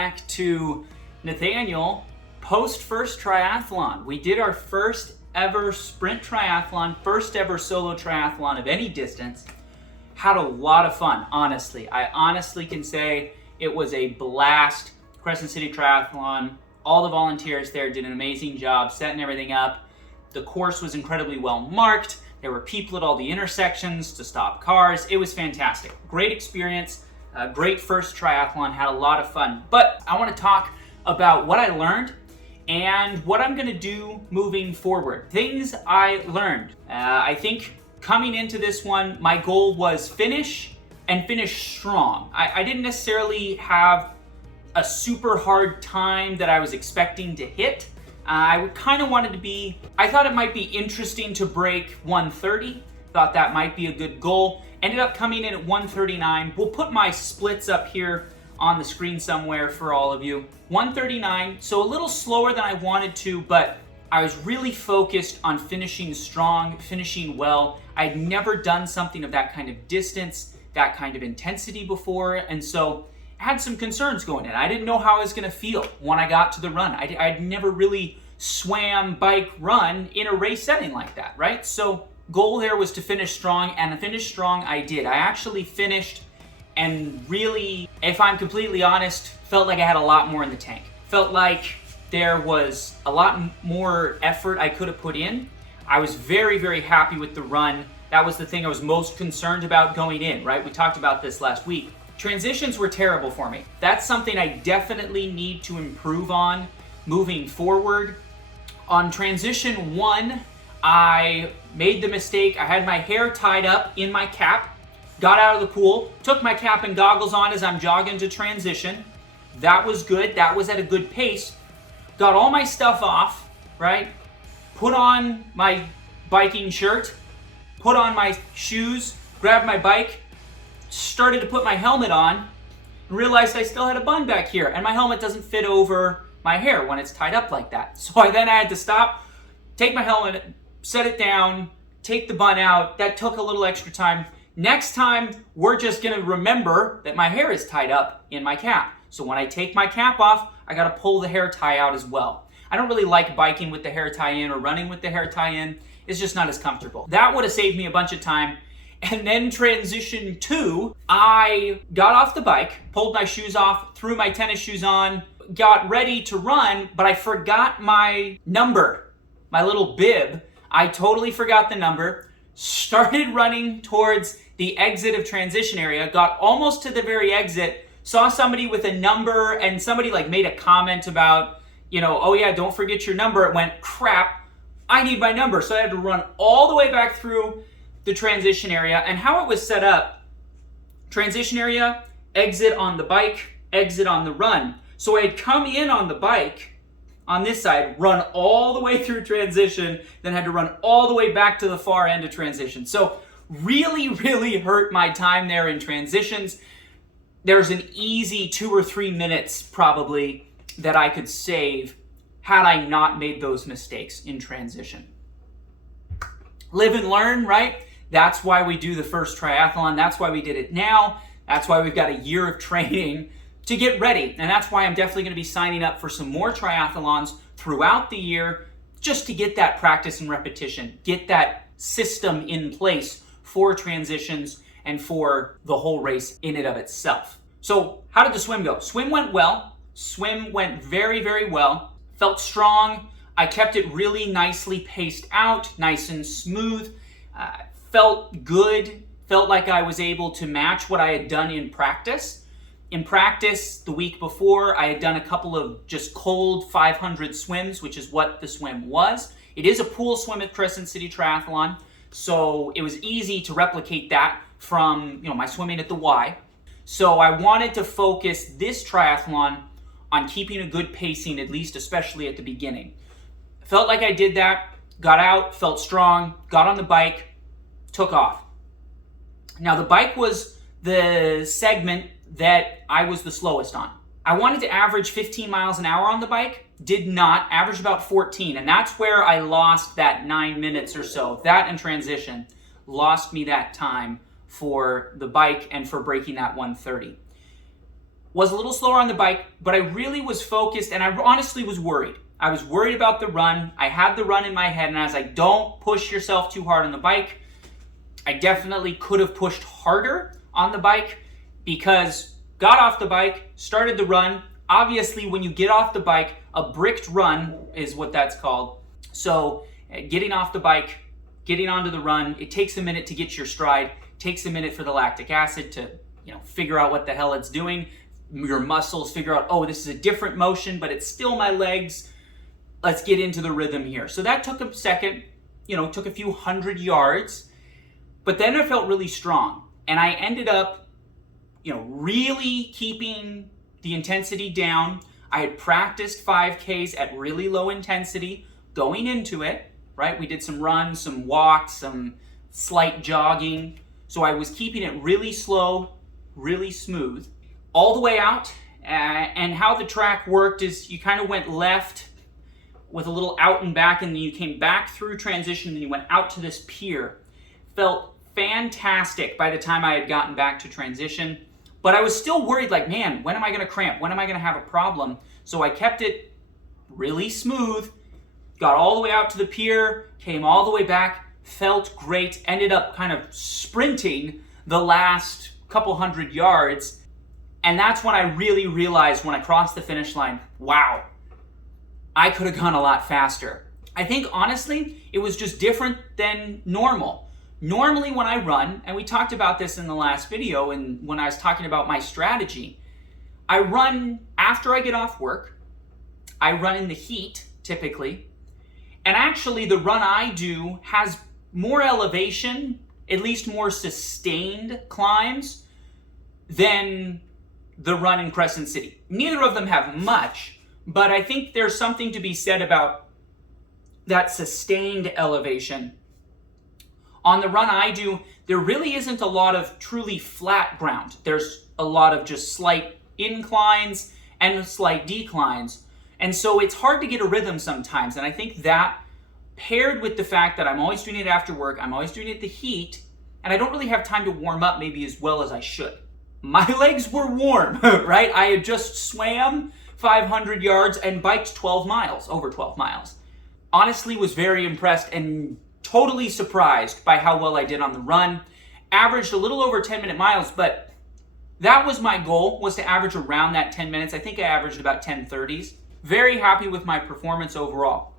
back to Nathaniel post first triathlon. We did our first ever sprint triathlon, first ever solo triathlon of any distance. Had a lot of fun, honestly. I honestly can say it was a blast. Crescent City Triathlon, all the volunteers there did an amazing job setting everything up. The course was incredibly well marked. There were people at all the intersections to stop cars. It was fantastic. Great experience, great first triathlon, had a lot of fun. But I want to talk about what I learned and what I'm gonna do moving forward. Things I learned. I think coming into this one, my goal was finish and finish strong. I didn't necessarily have a super hard time that I was expecting to hit. I kind of wanted to be, I thought it might be interesting to break 130. Thought that might be a good goal. Ended up coming in at 139. We'll put my splits up here on the screen somewhere for all of you. 139, so a little slower than I wanted to, but I was really focused on finishing strong, finishing well. I'd never done something of that kind of distance, that kind of intensity before, and so I had some concerns going in. I didn't know how I was gonna feel when I got to the run. I'd never really swam, bike, run in a race setting like that, right? So goal there was to finish strong, and finish strong I did. I actually finished and really, if I'm completely honest, felt like I had a lot more in the tank. Felt like there was a lot more effort I could have put in. I was very, very happy with the run. That was the thing I was most concerned about going in, right? We talked about this last week. Transitions were terrible for me. That's something I definitely need to improve on moving forward. On transition 1, I made the mistake. I had my hair tied up in my cap, got out of the pool, took my cap and goggles on as I'm jogging to transition. That was good. That was at a good pace. Got all my stuff off, right? Put on my biking shirt, put on my shoes, grabbed my bike, started to put my helmet on, and realized I still had a bun back here, and my helmet doesn't fit over my hair when it's tied up like that. So I had to stop, take my helmet, set it down, take the bun out. That took a little extra time. Next time, we're just gonna remember that my hair is tied up in my cap. So when I take my cap off, I gotta pull the hair tie out as well. I don't really like biking with the hair tie in or running with the hair tie in. It's just not as comfortable. That would have saved me a bunch of time. And then transition 2, I got off the bike, pulled my shoes off, threw my tennis shoes on, got ready to run, but I forgot my number, my little bib. I totally forgot the number, started running towards the exit of transition area, got almost to the very exit, saw somebody with a number, and somebody made a comment about, oh yeah, don't forget your number. It went, crap, I need my number. So I had to run all the way back through the transition area. And how it was set up, transition area, exit on the bike, exit on the run. So I had come in on the bike on this side, run all the way through transition, then had to run all the way back to the far end of transition. So really, really hurt my time there in transitions. There's an easy 2 or 3 minutes probably that I could save had I not made those mistakes in transition. Live and learn, right? That's why we do the first triathlon. That's why we did it now. That's why we've got a year of training to get ready. And that's why I'm definitely going to be signing up for some more triathlons throughout the year just to get that practice and repetition, get that system in place for transitions and for the whole race in and of itself. So how did the swim go? Swim went well. Swim went very, very well. Felt strong. I kept it really nicely paced out, nice and smooth. Felt good. Felt like I was able to match what I had done in practice. In practice, the week before, I had done a couple of just cold 500 swims, which is what the swim was. It is a pool swim at Crescent City Triathlon, so it was easy to replicate that from my swimming at the Y. So I wanted to focus this triathlon on keeping a good pacing, at least especially at the beginning. Felt like I did that, got out, felt strong, got on the bike, took off. Now the bike was the segment that I was the slowest on. I wanted to average 15 miles an hour on the bike, did not, averaged about 14, and that's where I lost that 9 minutes or so. That and transition lost me that time for the bike and for breaking that 130. Was a little slower on the bike, but I really was focused, and I honestly was worried. I was worried about the run. I had the run in my head, and I was like, don't push yourself too hard on the bike. I definitely could have pushed harder on the bike because got off the bike, started the run. Obviously, when you get off the bike, a bricked run is what that's called. So getting off the bike, getting onto the run, it takes a minute to get your stride, takes a minute for the lactic acid to figure out what the hell it's doing. Your muscles figure out, oh, this is a different motion, but it's still my legs. Let's get into the rhythm here. So that took a second, took a few 100 yards, but then I felt really strong. And I ended up, really keeping the intensity down. I had practiced 5Ks at really low intensity going into it, right? We did some runs, some walks, some slight jogging. So I was keeping it really slow, really smooth, all the way out. And how the track worked is you kind of went left with a little out and back, and then you came back through transition, and you went out to this pier. Felt fantastic by the time I had gotten back to transition, but I was still worried, like, man, when am I going to cramp? When am I going to have a problem? So I kept it really smooth, got all the way out to the pier, came all the way back, felt great, ended up kind of sprinting the last couple 100 yards. And that's when I really realized, when I crossed the finish line, wow, I could have gone a lot faster. I think, honestly, it was just different than normal. Normally when I run, and we talked about this in the last video and when I was talking about my strategy, I run after I get off work. I run in the heat, typically. And actually, the run I do has more elevation, at least more sustained climbs, than the run in Crescent City. Neither of them have much, but I think there's something to be said about that sustained elevation. On the run I do, there really isn't a lot of truly flat ground. There's a lot of just slight inclines and slight declines. And so it's hard to get a rhythm sometimes. And I think that, paired with the fact that I'm always doing it after work, I'm always doing it in the heat, and I don't really have time to warm up maybe as well as I should. My legs were warm, right? I had just swam 500 yards and biked 12 miles, over 12 miles. Honestly, was very impressed and totally surprised by how well I did on the run. Averaged a little over 10-minute miles, but that was my goal, was to average around that 10 minutes. I think I averaged about 10:30s. Very happy with my performance overall.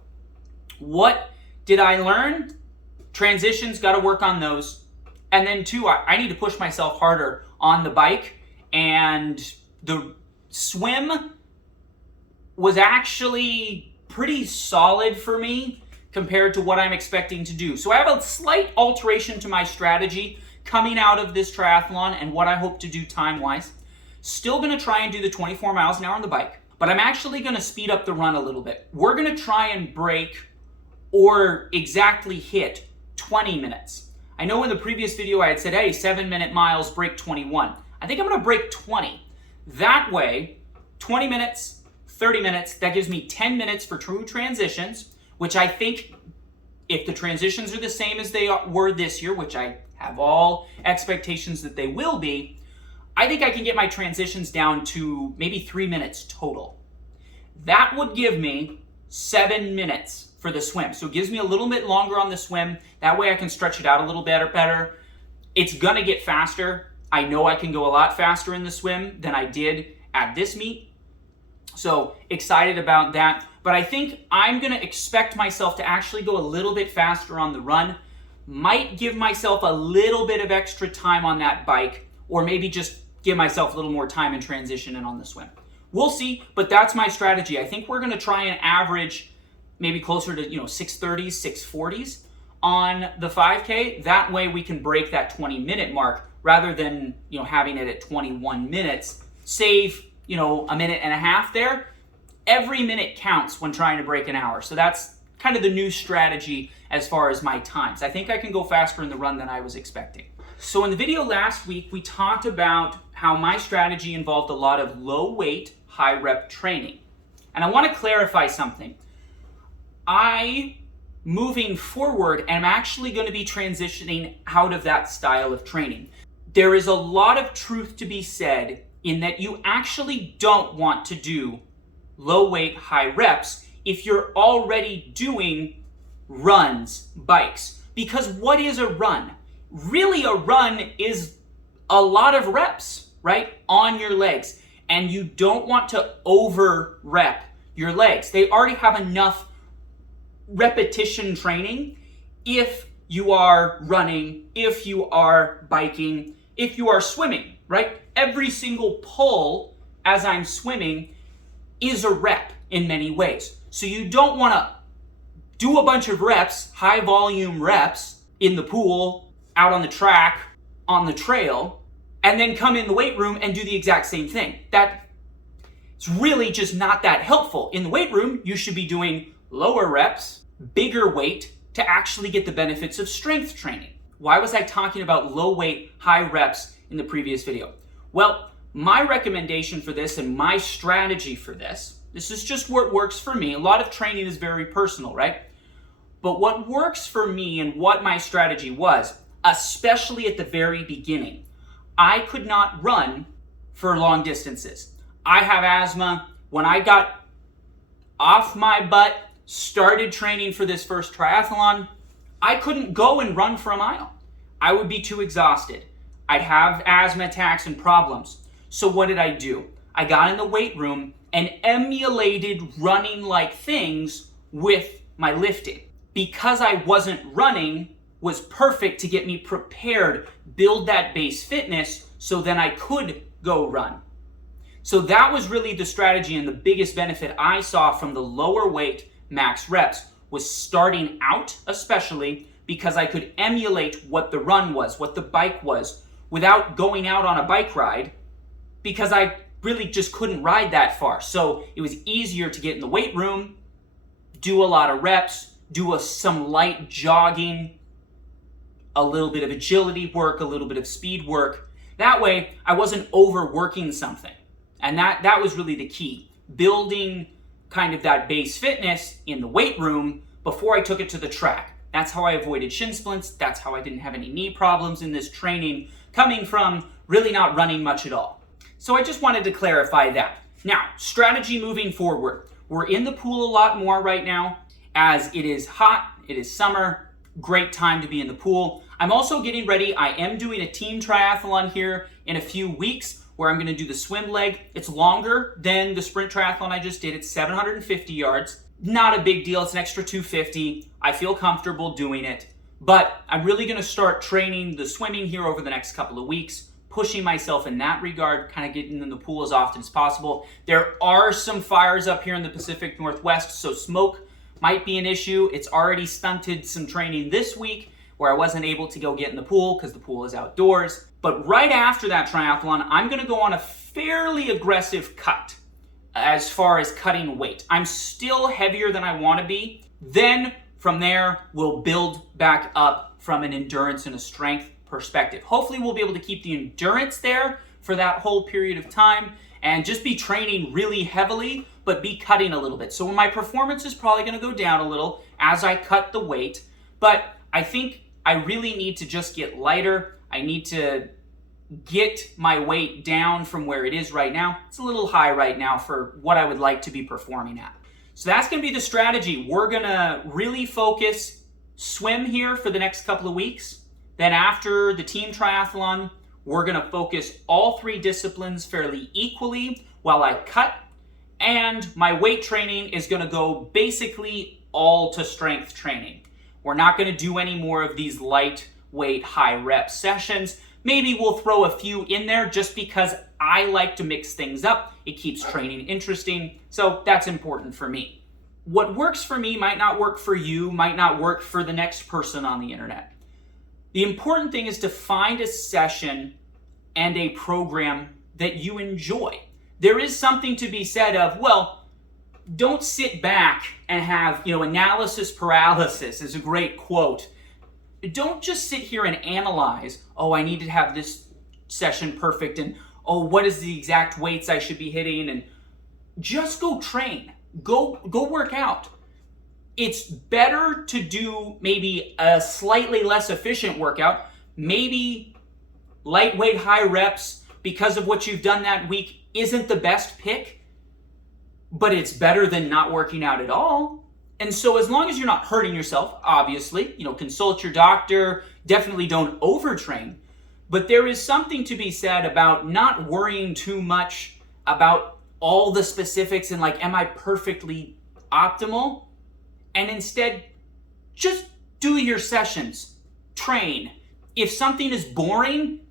What did I learn? Transitions, got to work on those. And then two, I need to push myself harder on the bike. And the swim was actually pretty solid for me compared to what I'm expecting to do. So I have a slight alteration to my strategy coming out of this triathlon and what I hope to do time-wise. Still going to try and do the 24 miles an hour on the bike, but I'm actually going to speed up the run a little bit. We're going to try and break or exactly hit 20 minutes. I know in the previous video I had said, hey, 7-minute miles, break 21. I think I'm going to break 20. That way, 20 minutes, 30 minutes, that gives me 10 minutes for true transitions, which I think if the transitions are the same as they were this year, which I have all expectations that they will be, I think I can get my transitions down to maybe 3 minutes total. That would give me 7 minutes for the swim. So it gives me a little bit longer on the swim. That way I can stretch it out a little better. It's gonna get faster. I know I can go a lot faster in the swim than I did at this meet. So excited about that. But I think I'm gonna expect myself to actually go a little bit faster on the run. Might give myself a little bit of extra time on that bike, or maybe just give myself a little more time in transition and on the swim. We'll see, but that's my strategy. I think we're gonna try and average maybe closer to 6:30s, 6:40s on the 5K. That way we can break that 20-minute mark rather than having it at 21 minutes. Save a minute and a half there. Every minute counts when trying to break an hour. So that's kind of the new strategy as far as my times. I think I can go faster in the run than I was expecting. So in the video last week, we talked about how my strategy involved a lot of low weight, high rep training. And I want to clarify something. Moving forward, am actually going to be transitioning out of that style of training. There is a lot of truth to be said in that you actually don't want to do low weight, high reps if you're already doing runs, bikes. Because what is a run? Really, a run is a lot of reps, right? On your legs. And you don't want to over rep your legs. They already have enough repetition training if you are running, if you are biking, if you are swimming, right? Every single pull as I'm swimming is a rep in many ways. So you don't want to do a bunch of reps, high volume reps in the pool, out on the track, on the trail, and then come in the weight room and do the exact same thing. It's really just not that helpful. In the weight room, you should be doing lower reps, bigger weight to actually get the benefits of strength training. Why was I talking about low weight, high reps in the previous video? Well, my recommendation for this and my strategy for this is just what works for me. A lot of training is very personal, right? But what works for me and what my strategy was, especially at the very beginning, I could not run for long distances. I have asthma. When I got off my butt, started training for this first triathlon, I couldn't go and run for a mile. I would be too exhausted. I'd have asthma attacks and problems. So what did I do? I got in the weight room and emulated running like things with my lifting. Because I wasn't running was perfect to get me prepared, build that base fitness so then I could go run. So that was really the strategy, and the biggest benefit I saw from the lower weight max reps was starting out, especially because I could emulate what the run was, what the bike was, without going out on a bike ride, because I really just couldn't ride that far. So it was easier to get in the weight room, do a lot of reps, do some light jogging, a little bit of agility work, a little bit of speed work. That way I wasn't overworking something. And that was really the key. Building kind of that base fitness in the weight room before I took it to the track. That's how I avoided shin splints. That's how I didn't have any knee problems in this training, coming from really not running much at all. So I just wanted to clarify that. Now, strategy moving forward. We're in the pool a lot more right now as it is hot, it is summer, great time to be in the pool. I'm also getting ready. I am doing a team triathlon here in a few weeks where I'm going to do the swim leg. It's longer than the sprint triathlon I just did. It's 750 yards. Not a big deal. It's an extra 250. I feel comfortable doing it. But I'm really going to start training the swimming here over the next couple of weeks, pushing myself in that regard, kind of getting in the pool as often as possible. There are some fires up here in the Pacific Northwest, so smoke might be an issue. It's already stunted some training this week where I wasn't able to go get in the pool because the pool is outdoors. But right after that triathlon, I'm going to go on a fairly aggressive cut as far as cutting weight. I'm still heavier than I want to be. Then from there, we'll build back up from an endurance and a strength perspective. Hopefully we'll be able to keep the endurance there for that whole period of time and just be training really heavily, but be cutting a little bit. So my performance is probably going to go down a little as I cut the weight, but I think I really need to just get lighter. I need to get my weight down from where it is right now. It's a little high right now for what I would like to be performing at. So that's going to be the strategy. We're going to really focus swim here for the next couple of weeks. Then after the team triathlon, we're going to focus all three disciplines fairly equally while I cut. And my weight training is going to go basically all to strength training. We're not going to do any more of these lightweight, high rep sessions. Maybe we'll throw a few in there just because I like to mix things up. It keeps training interesting. So that's important for me. What works for me might not work for you, might not work for the next person on the internet. The important thing is to find a session and a program that you enjoy. There is something to be said of, well, don't sit back and have, analysis paralysis is a great quote. Don't just sit here and analyze, oh, I need to have this session perfect, and oh, what is the exact weights I should be hitting, and just go train. Go work out. It's better to do maybe a slightly less efficient workout, maybe lightweight, high reps, because of what you've done that week isn't the best pick, but it's better than not working out at all. And so as long as you're not hurting yourself, obviously, consult your doctor, definitely don't overtrain. But there is something to be said about not worrying too much about all the specifics and like, am I perfectly optimal? And instead, just do your sessions, train. If something is boring,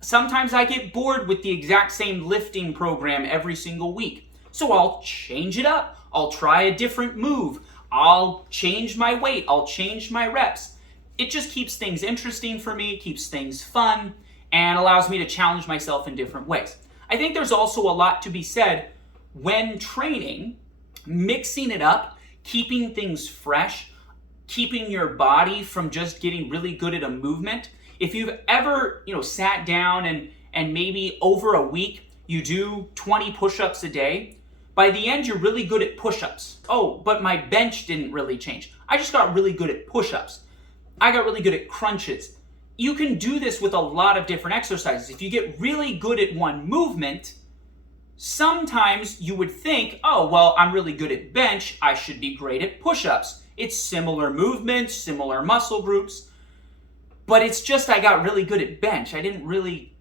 sometimes I get bored with the exact same lifting program every single week. So I'll change it up. I'll try a different move. I'll change my weight. I'll change my reps. It just keeps things interesting for me, keeps things fun, and allows me to challenge myself in different ways. I think there's also a lot to be said when training, mixing it up, keeping things fresh, keeping your body from just getting really good at a movement. If you've ever, sat down and maybe over a week you do 20 push-ups a day, by the end you're really good at push-ups. Oh, but my bench didn't really change. I just got really good at push-ups. I got really good at crunches. You can do this with a lot of different exercises. If you get really good at one movement, sometimes you would think, oh, well, I'm really good at bench, I should be great at push-ups. It's similar movements, similar muscle groups, but it's just I got really good at bench. I didn't really,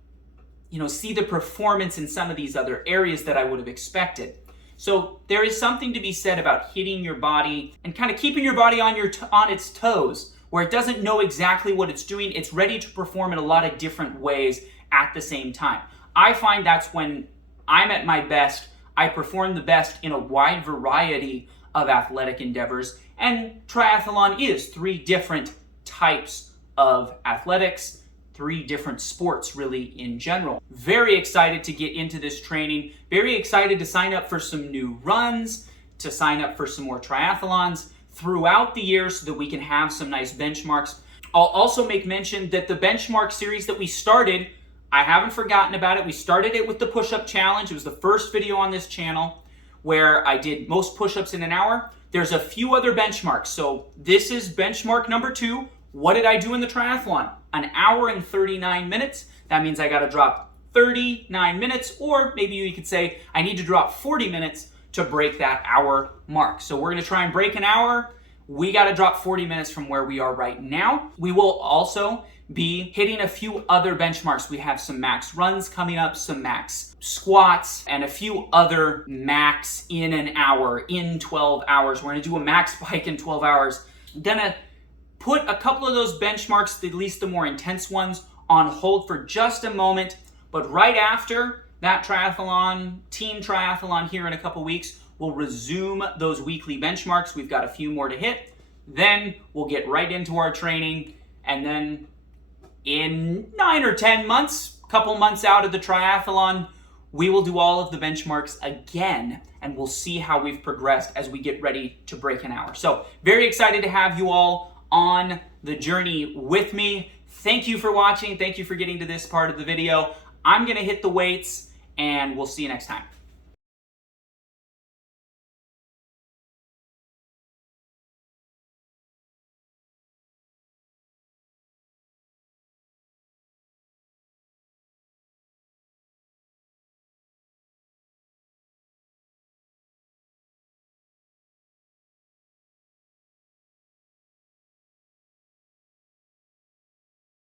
see the performance in some of these other areas that I would have expected. So there is something to be said about hitting your body and kind of keeping your body on its toes, where it doesn't know exactly what it's doing. It's ready to perform in a lot of different ways at the same time. I find that's when I'm at my best. I perform the best in a wide variety of athletic endeavors, and triathlon is 3 different types of athletics, 3 different sports really in general. Very excited to get into this training, very excited to sign up for some new runs, to sign up for some more triathlons throughout the year so that we can have some nice benchmarks. I'll also make mention that the benchmark series that we started, I haven't forgotten about it. We started it with the push-up challenge. It was the first video on this channel where I did most push-ups in an hour. There's a few other benchmarks. So this is benchmark number 2. What did I do in the triathlon? An hour and 39 minutes. That means I got to drop 39 minutes, or maybe you could say I need to drop 40 minutes to break that hour mark. So we're going to try and break an hour. We got to drop 40 minutes from where we are right now. We will also be hitting a few other benchmarks. We have some max runs coming up, some max squats, and a few other max in an hour, in 12 hours. We're going to do a max bike in 12 hours. I'm going to put a couple of those benchmarks, at least the more intense ones, on hold for just a moment. But right after that triathlon, team triathlon here in a couple weeks, we'll resume those weekly benchmarks. We've got a few more to hit. Then we'll get right into our training. And then in 9 or 10 months, a couple months out of the triathlon, we will do all of the benchmarks again, and we'll see how we've progressed as we get ready to break an hour. So very excited to have you all on the journey with me. Thank you for watching. Thank you for getting to this part of the video. I'm going to hit the weights, and we'll see you next time.